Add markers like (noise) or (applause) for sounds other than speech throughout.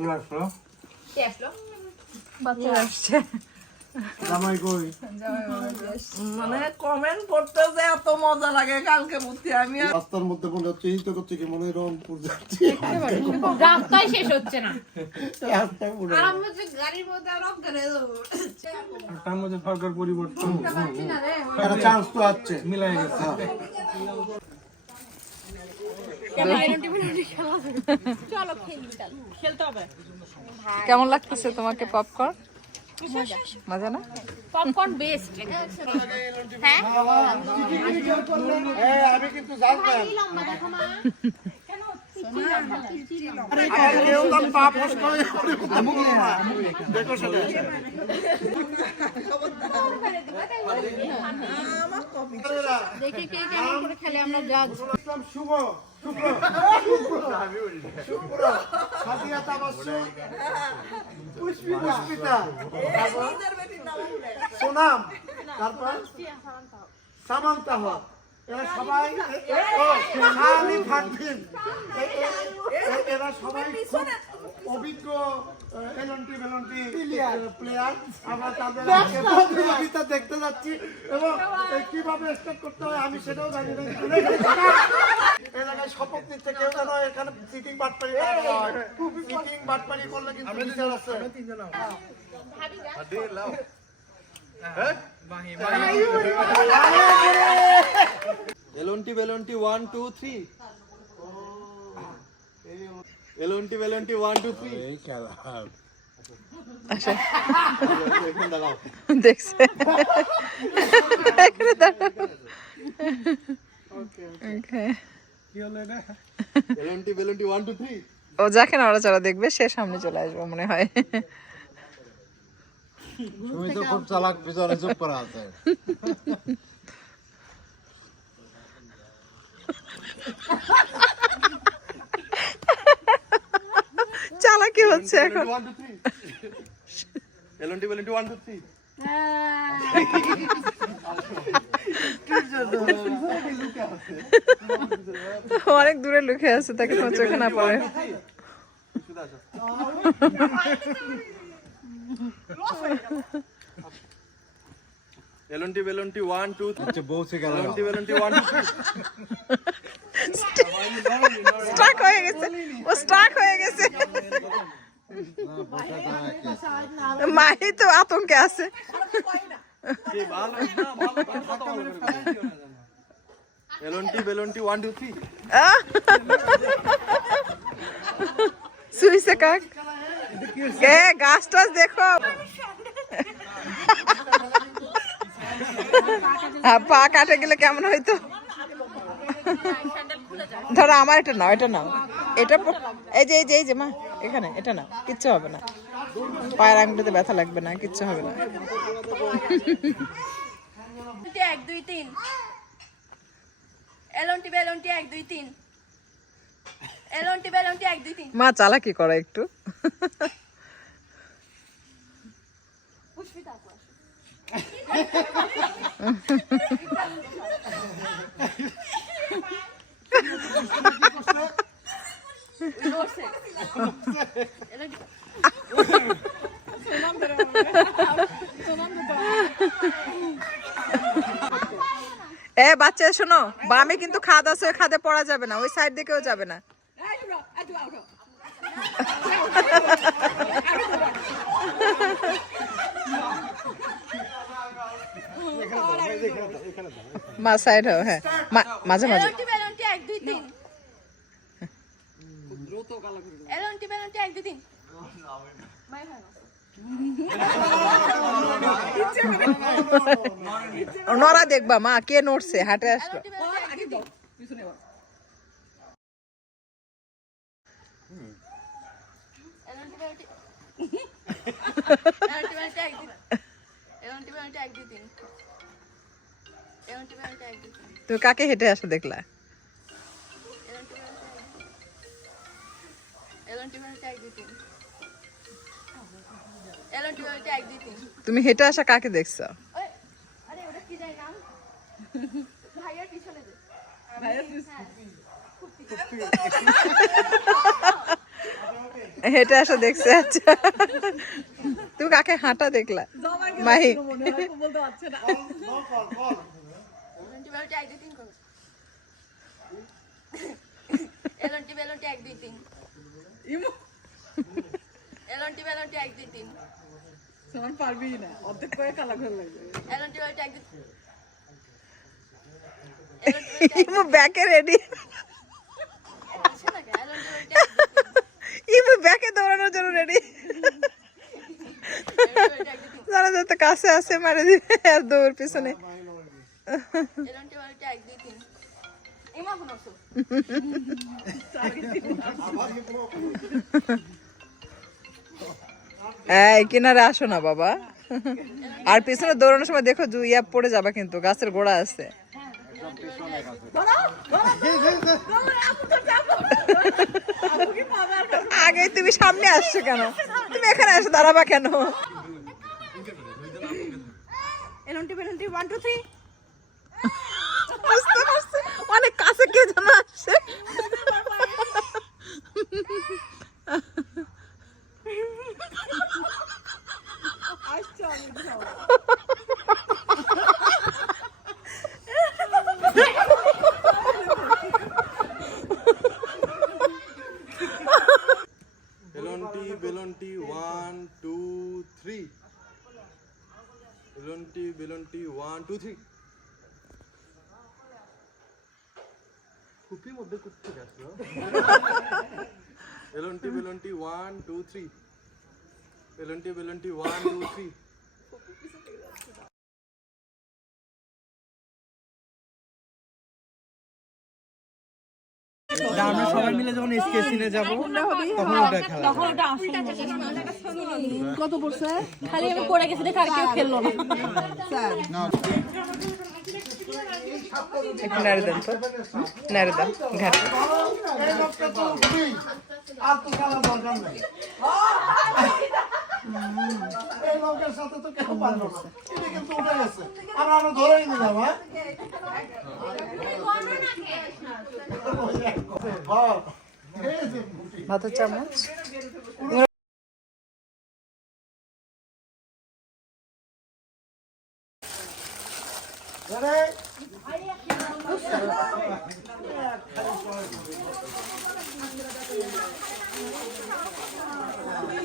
কে আসলো কে আসলো বাচ্চা আসছে জামাই কই মানে কমেন্ট করতে যে এত মজা লাগে কালকে বুঝছি আমি রাস্তার মধ্যে মনে হচ্ছে এই তো করছে কি মনে হয় রংপুর যাচ্ছি। রাস্তায় শেষ হচ্ছে না। রাস্তায় পুরো আর আমরা যে গাড়ির মধ্যে হয়ে তার মধ্যে সরকার পরিবর্তন একটা চান্স তো আছে। মিলাই গেছে। চলো খেলি খেলতে হবে। কেমন লাগতেছে তোমাকে পপকর্ন মজা না? পপকর্ন বেস্ট হ্যাঁ? হ্যাঁ আমি কিন্তু জানতাম। লম্বা দেখো কে কেমন করে খেলে আমরা জাজ শুভ। পুষ্পিতা সোনাম তারপর সামান্তা হক এরা সবাই খালি এরা সবাই অভিজ্ঞ এলন্টি বেলন্টি প্লেয়ার আমরা তাদের প্রতিযোগিতা দেখতে যাচ্ছি এবং কীভাবে স্টার্ট করতে হয় আমি সেটাও জানি না। এই জায়গায় শপথ নিচ্ছে কেউ যেন এখানে সিটিং বাটপারি সিটিং বাটপারি করলে কিন্তু বিচার আছে। এলন্টি বেলন্টি ওয়ান টু থ্রি এলন্টি বেলন্টি ওয়ান টু থ্রি দেখছে ও যাকে নড়াচড়া দেখবে সে সামনে চলে আসবে মনে হয়। তুমি তো খুব চালাক পিছনে চুপ করা আছে চালাকি হচ্ছে এখন অনেক দূরে লুকে আছে তাকে তোমার চোখে না পড়ে এলন্টি বেলন্টি ওয়ান টু আচ্ছা বউছে গেল এলন্টি বেলন্টি ওয়ান টু স্টাক হয়ে গেছে। ও স্টাক হয়ে গেছে। মাহি তো আতঙ্কে আছে। ভালো না ভালো এলন্টি বেলন্টি ওয়ান টু থ্রি! কাক। এ গাছ টাছ দেখো হ্যাঁ, পা কাটে গেলে কেমন হইতো? ধরো আমার এটা নাও এটা নাও। এটা এই যে এই যে এই যে মা এখানে এটা নাও কিচ্ছু হবে না। পায়ের আঙুলিতে ব্যথা লাগবে না কিচ্ছু হবে না। এক দুই তিন। এলন্টি বেলন্টি এক দুই তিন। এলন্টি বেলন্টি এক দুই তিন। মা চালাকি করে একটু। এ, বাচ্চা, শোনো, বামে কিন্তু খাদ আছে, ওই খাদে পড়া যাবে না, ওই সাইড দিকেও যাবে না। মা সাইড হও হ্যাঁ। মা- মাঝে মাঝে। এলন্টি বেলন্টি এক দুই তিন। এলন্টি বেলন্টি এক দুই তিন। দেখবা মা কে নড়ছে হাটে আসবে এলন্টি তুমি কাকে হেঁটে আসো দেখলা? তুমি হেঁটে আসা কাকে দেখছ? ওই, আরে ওটা কি যায় নাম ভাইয়ার পিছনে যে হেঁটে আসো দেখছে আচ্ছা তুমি কাকে হাঁটা দেখলা মাহি এক দুই তিন করো। এলনটি বেলনটি এক দুই তিন। এলনটি বেলনটি এক দুই তিন। তোমার পারবি না অর্ধেক করে কালা ঘর লাগবে। এলনটি বেলনটি এক দুই তিন। ব্যাকে রেডি ইমু ব্যাকে দৌড়ানোর জন্য রেডি যারা যত কাছে আছে মারে দিবে আর দৌড় পিছনে। এলনটি বেলনটি এক দুই তিন ইমা শুনছো এই কিনারে আসো না বাবা আর পিছনে দৌড়ানোর সময় দেখো ইয়া পড়ে যাবে কিন্তু গাছের গোড়া আছে আগে তুমি সামনে আসছো কেন তুমি এখানে আসো দাঁড়াবা কেন এলনটি বেলনটি ওয়ান টু থ্রি অনেক কাছে কে যেন আসছে বেলনটি বেলনটি ওয়ান টু থ্রি বেলনটি বেলনটি ওয়ান টু থ্রি কুপির মধ্যে কুপতে গেছ বেলনটি বেলনটি ওয়ান টু থ্রি বেলনটি বেলনটি ওয়ান টু থ্রি আমরা সবাই মিলে যখন এসকে সিনে যাব তখন ওটা খেলা কত পড়ছে? খালি আমি পড়ে গেছি দেখে আর কেউ খেললো না একটু নাড়ে দেন তো। নাড়ে দেন ঘাট। এই লোকটা তো উঠি, আর তো খেলা দরকার নেই এই লোকের সাথে তো কেউ পারল না এটা কিন্তু উঠে গেছে আমরা আমরা ধরেই নিলাম হ্যাঁ হ্যাঁ। এই যে মুঠি। ভাতের চামচ আরে,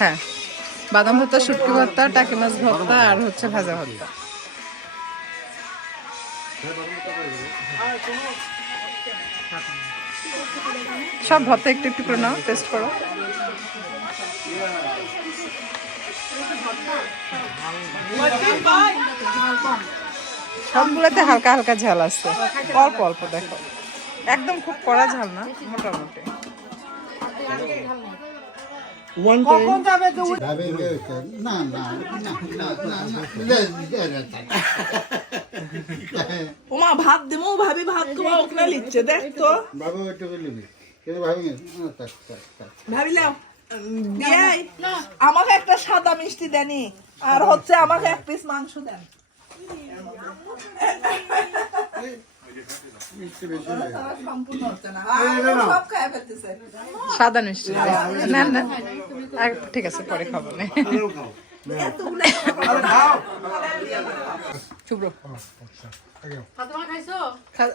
হ্যাঁ। বাদাম ভর্তা শুটকি ভর্তা টাকি মাছ ভর্তা আর হচ্ছে ভাজা ভর্তা। সব ভর্তা একটু একটু করে নাও টেস্ট করো। সবগুলোতে হালকা হালকা ঝাল আছে। অল্প অল্প দেখো। একদম খুব কড়া ঝাল না মোটামুটি। যাবে তো না না না না না না ওমা ভাত দেবো ভাবি ভাত তোমার ওখানে লিখছে দেখ তো বাবু কিন্তু ভাবি ভাবিলাম বিয়াই আমাকে একটা সাদা মিষ্টি দেনি আর হচ্ছে আমাকে এক পিস মাংস দেন সাদা মিষ্টি। না না ঠিক আছে পরে খাব। না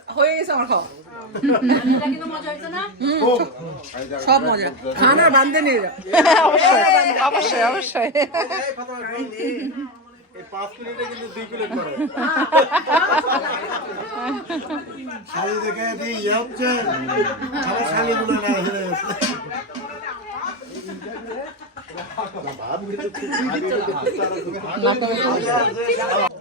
হয়ে গেছে আমার খাওয়া। সব মজা। খানা বান্ধে নিয়ে যাও। অবশ্যই অবশ্যই এই (laughs) পাঁচ মিনিটে কিন্তু দুই প্লেট করে শালি দেখে দিয়ে ইয়ে হচ্ছে আমার শালিগুলো না হেরে গেছে তোর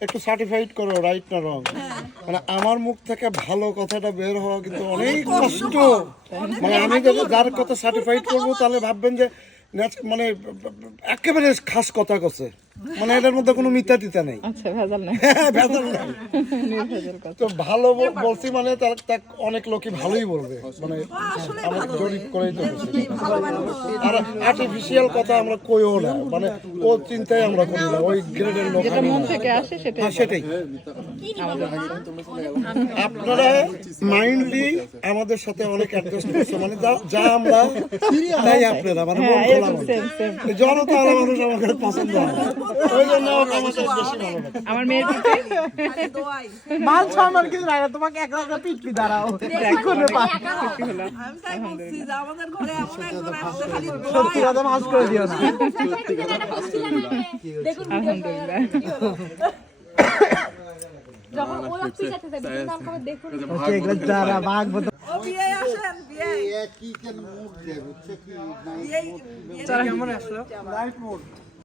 একটু সার্টিফাইড করো রাইট না রং মানে আমার মুখ থেকে ভালো কথাটা বের হওয়া কিন্তু অনেক কষ্ট। মানে আমি যার কথা সার্টিফাইড করব তাহলে ভাববেন যে মানে একেবারে খাস কথা কছে মানে এটার মধ্যে কোনো মিথ্যা টিতা নেই। আচ্ছা ভেজাল নাই। ভেজাল নাই। তো ভালো বলছি মানে তার তার অনেক লোকই ভালোই বলবে। মানে আমরা জরিপ করেই তো আর আর্টিফিশিয়াল কথা আমরা কইও না। মানে ও চিন্তাই আমরা করি না। ওই গ্রেডের লোক আমি মন থেকে আসে সেটাই হ্যাঁ, সেটাই। আপনারা মাইন্ডলি আমাদের সাথে অনেক অ্যাডজাস্ট করছে। মানে যা- আমরা তাই আপনারা মানে মন হ্যাঁ, খোলা জনতাওয়ালা মানুষ আমাকে পছন্দ হয় আমার মেয়ের পিঠে। খালি দোয়াই কিছু নাই না, তোমাকে এক দাঁড়াও। সত্যি কথা মাস করে দিও না। আলহামদুলিল্লাহ। যখন ওই পিছাতে যাবে তখন দেখুন হচ্ছে এগুলো যারা বাঘ বলতে ও বিয়ে আসেন বিয়ে কি কেন মুখ দেয় বুঝছে কি? বিয়ে কেমন আসলো? Light mode.